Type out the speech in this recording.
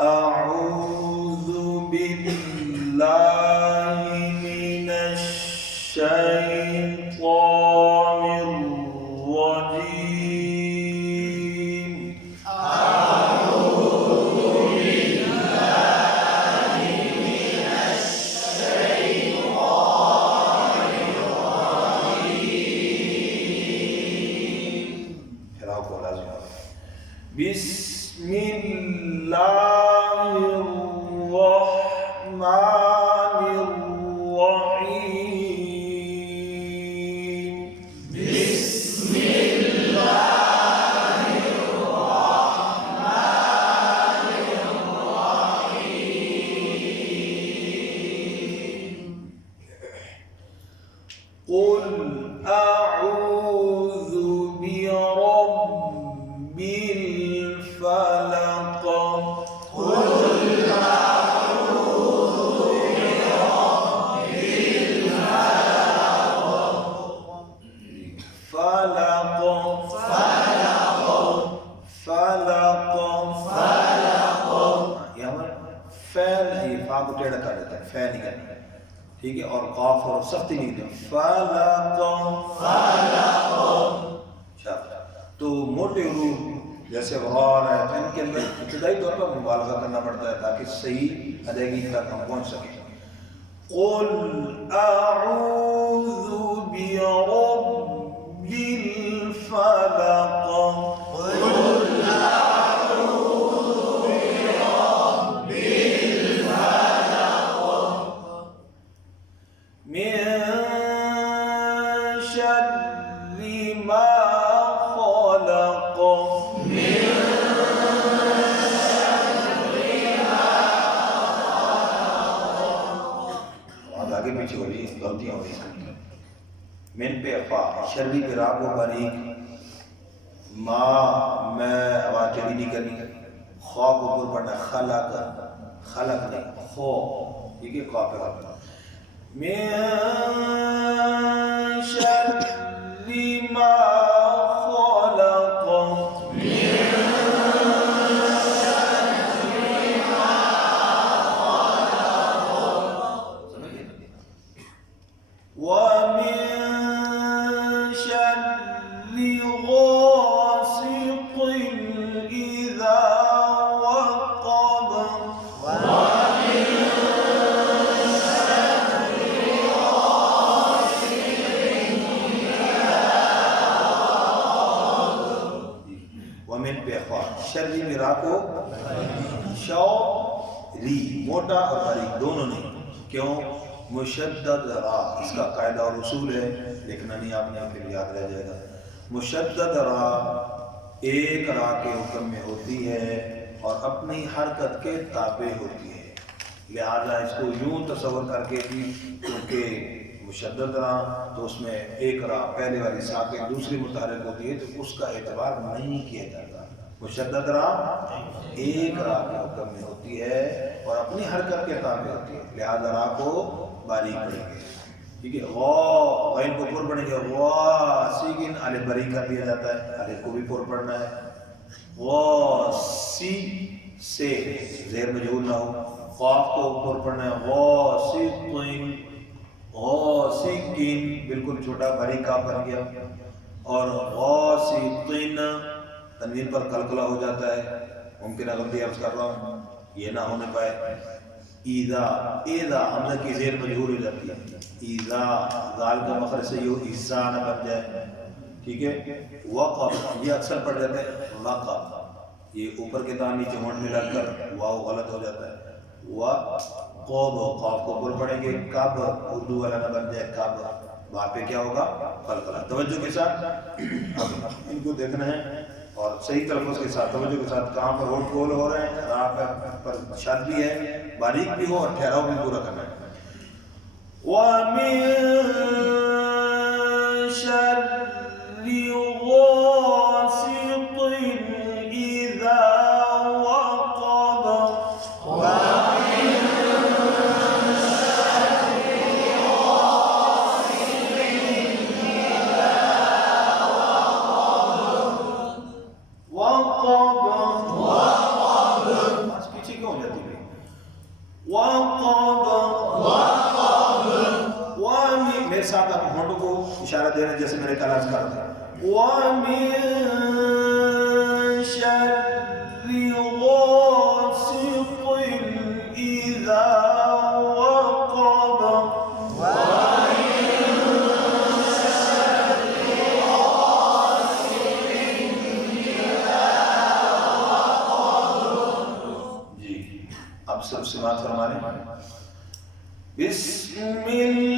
أعوذ بالله من الشيطان الرجيم. بسم الله الرحمن الرحيم. بسم الله الرحمن الرحيم. قل أعوذ برب الفلق. قل أعوذ برب الفلق. فلق فلق فلق. यहाँ पर फैल है, फा को टेढ़ा कर देते हैं, फै नहीं करना, ठीक है, और काफ और सख्ती नहीं देते। फलक फलक। तो मोटे रूप जैसे गौर है तो इनके अंदर इब्तिदाई तौर पर मुबालगा करना पड़ता है ताकि सही अदायगी तक हम पहुंच सकें। क़ुल अऊज़ु बिरब्बिल फलक। क़ुल अऊज़ु बिरब्बिल फलक मिन शर्रि मा आगे पीछे हो रही गलतियां हो रही हैं। मिन पे अफा शर्री पे राब व बारीक, माँ मैं आवाज चली नहीं करनी, खौ को ऊपर पढ़ना, खलक खलक नहीं खो, ठीक है, खौ पे पढ़ना। मिन शर्री मा शर्री में राको शौरी मोटा और बारीक दोनों नहीं, क्यों? मुशद्दद रा इसका कायदा और उसूल है, लिखना नहीं आपने, फिर याद रह जाएगा। मुशद्दद रा एक रा के हुक्म में होती है और अपनी हरकत के ताबे होती है, लिहाजा इसको यूं तसव्वुर करके भी, क्योंकि मुशद्दद रा तो उसमें एक रा पहले वाली साकिन दूसरी मुतहर्रिक होती है, तो उसका एतबार नहीं किया जाता। मुशद्दद रा एक रा के हुक्म में होती है और अपनी हरकत के ताबे होती है, लिहाजा रा को बारीक पढ़ेंगे, ठीक है। गैन को पुर पढ़ेंगे, सीगिन अलिफ बारीक कर दिया जाता है, अलिफ को भी पुर पढ़ना है। सी से ज़ेर मजहूल ना हो, क़ाफ को पुर पढ़ना है, सीगिन बिल्कुल छोटा बारीक काफ बन गया, और तनवीन पर कलकला हो जाता है, मुमकिन गलती अर्ज कर रहा हूँ, ये ना होने पाए। ईज़ा ईज़ा हमज़ा की ज़ेर मजहूल हो जाती है, ईज़ा ज़ाल का मखरज से यो इज़्ज़ा ना बन जाए, ठीक है। वक़फ़ ये अक्सर पढ़ जाते हैं, वक़फ़ ये ऊपर के दान नीचे होंठ मिलाकर वाव गलत हो जाता है। क़ाफ़ को ऊपर पढ़ेंगे, कब उर्दू वाला ना बन जाए, कब वहाँ पे क्या होगा? कलकला। तवज्जो के साथ इनको देखना है और सही तलफ़्फ़ुज़ के साथ, तवज्जो के साथ, कहाँ पर होंठ गोल हो रहे हैं, राह पर शद भी है, बारीक भी हो और ठहराव भी पूरा करना है। वमिन शर्रि गासिक़िन इज़ा वक़ब। वमिन शर्रि गासिक़िन इज़ा वक़ब। वक़ब पीछे क्यों दे रहे जैसे मैंने कल अर्ज करा था, वमिन शर्रि गासिकिन इज़ा वक़ब, जी अब सब समात फरमा लें। बिस्मिल्लाह